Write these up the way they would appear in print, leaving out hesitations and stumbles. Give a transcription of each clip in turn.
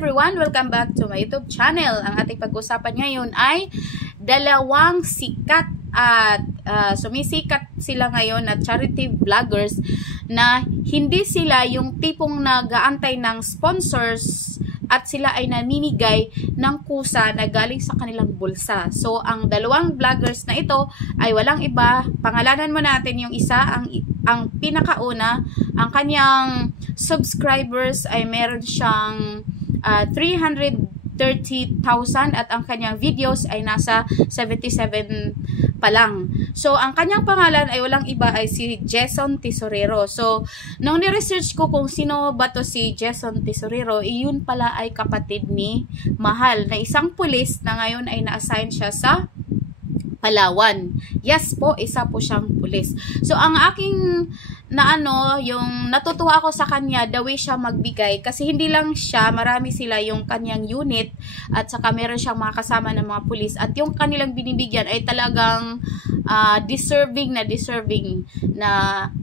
everyone! Welcome back to my YouTube channel. Ang ating pag-usapan ngayon ay dalawang sikat at sumisikat sila ngayon na charity vloggers na hindi sila yung tipong nag-aantay ng sponsors at sila ay naninigay ng kusa na galing sa kanilang bulsa. So, ang dalawang vloggers na ito ay walang iba. Pangalanan mo natin yung isa, ang pinakauna, ang kanyang subscribers ay meron siyang 330,000 at ang kanyang videos ay nasa 77 pa lang. So, ang kanyang pangalan ay walang iba ay si Jason Tesorero. So, nung ni-research ko kung sino ba to si Jason Tesorero, iyon pala ay kapatid ni Mahal na isang pulis na ngayon ay na-assign siya sa Palawan. Yes po, isa po siyang pulis. So, ang aking yung natutuwa ako sa kanya, the way siya magbigay, kasi hindi lang siya, marami sila yung kanyang unit, at saka meron siyang mga kasama ng mga pulis, at yung kanilang binibigyan ay talagang deserving na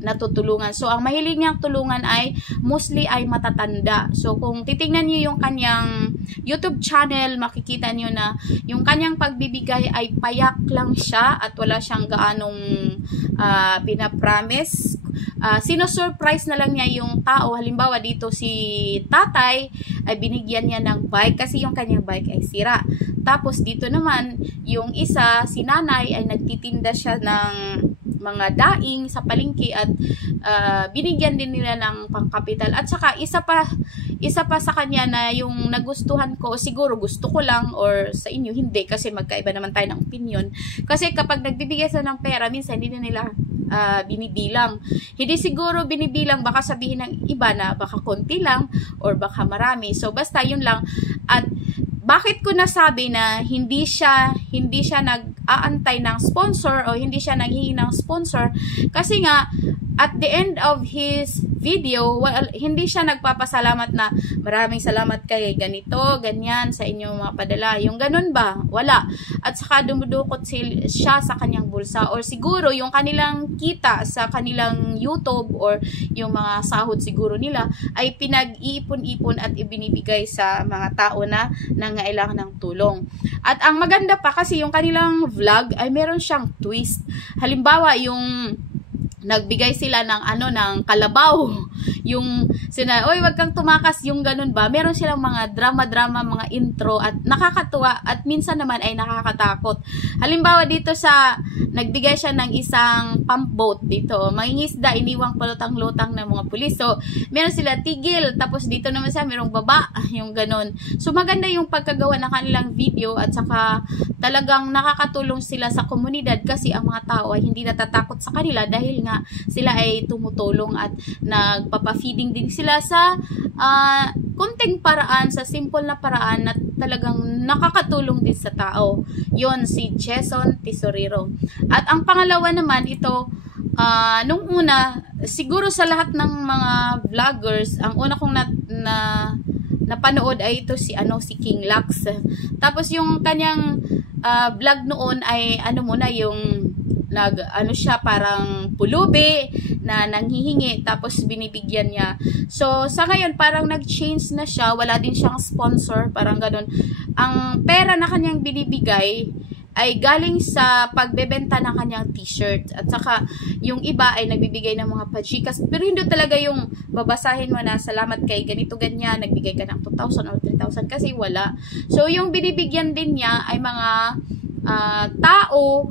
natutulungan. So, ang mahilig niyang tulungan ay mostly ay matatanda. So, kung titingnan niyo yung kanyang YouTube channel, makikita niyo na yung kanyang pagbibigay ay payak lang siya at wala siyang gaanong pinapromise. Sino-surprise na lang niya yung tao. Halimbawa dito si tatay ay binigyan niya ng bike kasi yung kanyang bike ay sira. Tapos dito naman yung isa, si nanay, ay nagtitinda siya ng mga daing sa palengke at binigyan din nila ng pangkapital. At saka isa pa sa kanya na yung nagustuhan ko, siguro gusto ko lang or sa inyo hindi kasi magkaiba naman tayo ng opinion. Kasi kapag nagbibigay sila ng pera, minsan hindi na nila binibilang. Hindi siguro binibilang, baka sabihin ng iba na baka konti lang or baka marami. So basta yun lang. At bakit ko nasabi na hindi siya nag-aantay ng sponsor o hindi siya naghihingi ng sponsor? Kasi nga at the end of his video, hindi siya nagpapasalamat na maraming salamat kay ganito, ganyan sa inyong mga padala. Yung ganun ba? Wala. At saka dumudukot siya sa kanyang bulsa or siguro yung kanilang kita sa kanilang YouTube or yung mga sahod siguro nila ay pinag-iipon-ipon at ibinibigay sa mga tao na nangailangan ng tulong. At ang maganda pa kasi yung kanilang vlog ay meron siyang twist. Halimbawa, yung nagbigay sila ng ng kalabaw. Yung oy, wag kang tumakas, yung ganun ba. Meron silang mga drama-drama, mga intro at nakakatuwa at minsan naman ay nakakatakot. Halimbawa dito nagbigay siya ng isang pump boat dito. Mangingisda, iniwang palutang-lutang ng mga pulis. So, meron sila tigil. Tapos dito naman siya, merong baba, yung ganun. So, maganda yung pagkagawa ng kanilang video at saka talagang nakakatulong sila sa komunidad kasi ang mga tao ay hindi natatakot sa kanila dahil nga sila ay tumutulong at nagpapa-feeding din sila sa kunting paraan, sa simple na paraan na talagang nakakatulong din sa tao. Yon si Jason Tesorero. At ang pangalawa naman ito, nung una, siguro sa lahat ng mga vloggers, ang una kong napanood ay ito si King Lux. Tapos yung kanyang vlog noon ay yung siya parang pulubi na nanghihingi tapos binibigyan niya. So sa ngayon parang nag-change na siya, wala din siyang sponsor, parang ganun. Ang pera na kanyang binibigay ay galing sa pagbebenta ng kanyang t-shirt. At saka yung iba ay nagbibigay ng mga pajikas. Pero hindi talaga yung babasahin mo na salamat kay ganito ganyan, nagbigay ka ng 2,000 or 3,000 kasi wala. So yung binibigyan din niya ay mga tao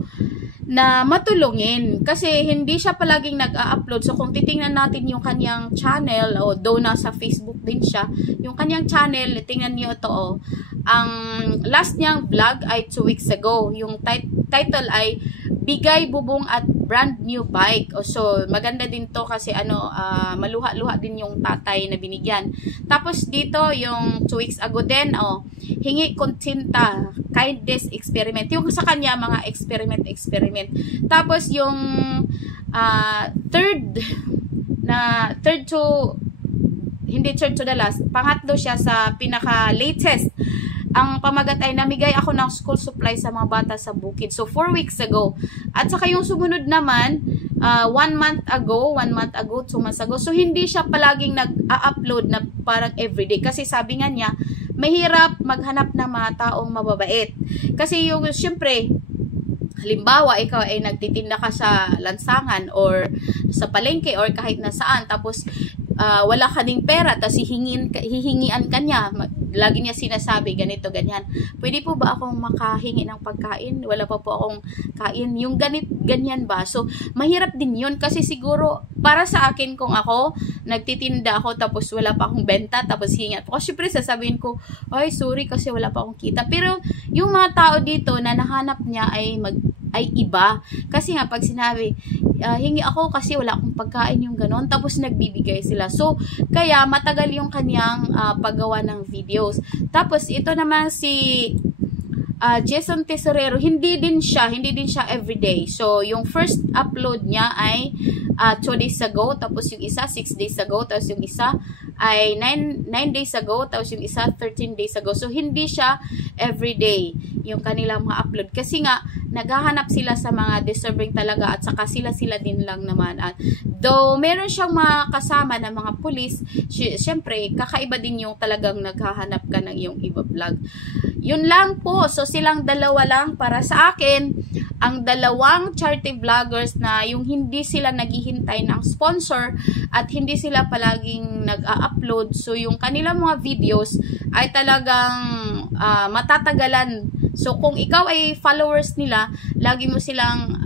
na matulungin kasi hindi siya palaging nag-a-upload. So kung titingnan natin yung kanyang channel, though nasa Facebook din siya, yung kanyang channel, tingnan niyo ito, ang last niyang vlog ay 2 weeks ago. Yung title ay Bigay Bubong at Brand New Bike. So maganda din to kasi maluha-luha din yung tatay na binigyan. Tapos dito yung 2 weeks ago din, Hingi Konsinta, Kindness Experiment. Yung sa kanya mga experiment. Tapos yung third to the last, pangatlo siya sa pinaka-latest. Ang pamagat ay namigay ako ng school supply sa mga bata sa bukid. So, 4 weeks ago. At saka yung sumunod naman, 1 month ago, 2 months ago. So, hindi siya palaging nag-upload na parang everyday. Kasi sabi nga niya, mahirap maghanap ng mga taong mababait. Kasi yung, syempre, halimbawa, ikaw ay nagtitinda ka sa lansangan or sa palengke or kahit nasaan, tapos wala ka ding pera, tapos hihingian ka niya. Lagi niya sinasabi, ganito, ganyan. Pwede po ba akong makahingi ng pagkain? Wala pa po akong kain. Yung ganyan ba? So, mahirap din yun kasi siguro, para sa akin kung ako, nagtitinda ako tapos wala pa akong benta, tapos hingat ako. Siyempre, sasabihin ko, ay, sorry kasi wala pa akong kita. Pero, yung mga tao dito na nahanap niya ay iba. Kasi nga, pag sinabi, hingi ako kasi wala akong pagkain, yung ganon, tapos nagbibigay sila. So, kaya matagal yung kanyang paggawa ng videos. Tapos, ito naman si Jason Tesorero, hindi din siya everyday. So, yung first upload niya ay 2 days ago, tapos yung isa 6 days ago, tapos yung isa ay 9 days ago, tapos yung isa 13 days ago. So, hindi siya everyday yung kanilang mga upload. Kasi nga, naghahanap sila sa mga deserving talaga at saka sila din lang naman. At though, meron siyang mga kasama na mga pulis, syempre, kakaiba din yung talagang naghahanap ka ng iyong iba vlog. Yun lang po. So, silang dalawa lang para sa akin. Ang dalawang charity vloggers na yung hindi sila naghihintay ng sponsor at hindi sila palaging nag-upload. So, yung kanilang mga videos ay talagang matatagalan. So, kung ikaw ay followers nila, lagi mo silang,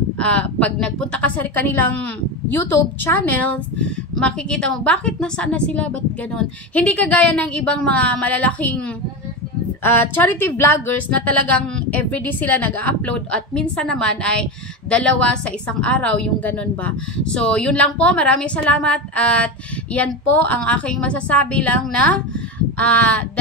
pag nagpunta ka sa kanilang YouTube channels, makikita mo, bakit nasaan na sila, ba't ganon? Hindi kagaya ng ibang mga malalaking charity vloggers na talagang everyday sila nag-upload at minsan naman ay 2 sa isang araw, yung ganon ba. So, yun lang po. Maraming salamat at yan po ang aking masasabi lang na 2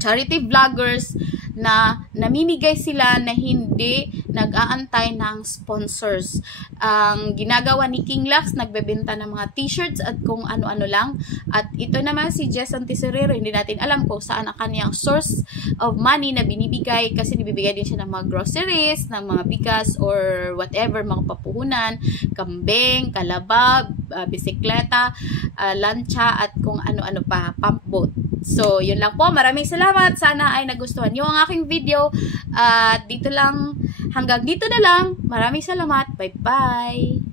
charity vloggers na namimigay sila na hindi nag-aantay ng sponsors. Ang ginagawa ni King Lux, nagbebenta ng mga t-shirts at kung ano-ano lang. At ito naman si Jason Tesorero, hindi natin alam kung saan ang kanyang source of money na binibigay kasi nabibigay din siya ng mga groceries, ng mga bigas or whatever, mga papuhunan, kambing, kalabab, bisikleta, lancha at kung ano-ano pa, pump boat. So, yun lang po. Maraming salamat. Sana ay nagustuhan nyo ang aking video. At dito lang, hanggang dito na lang. Maraming salamat. Bye-bye.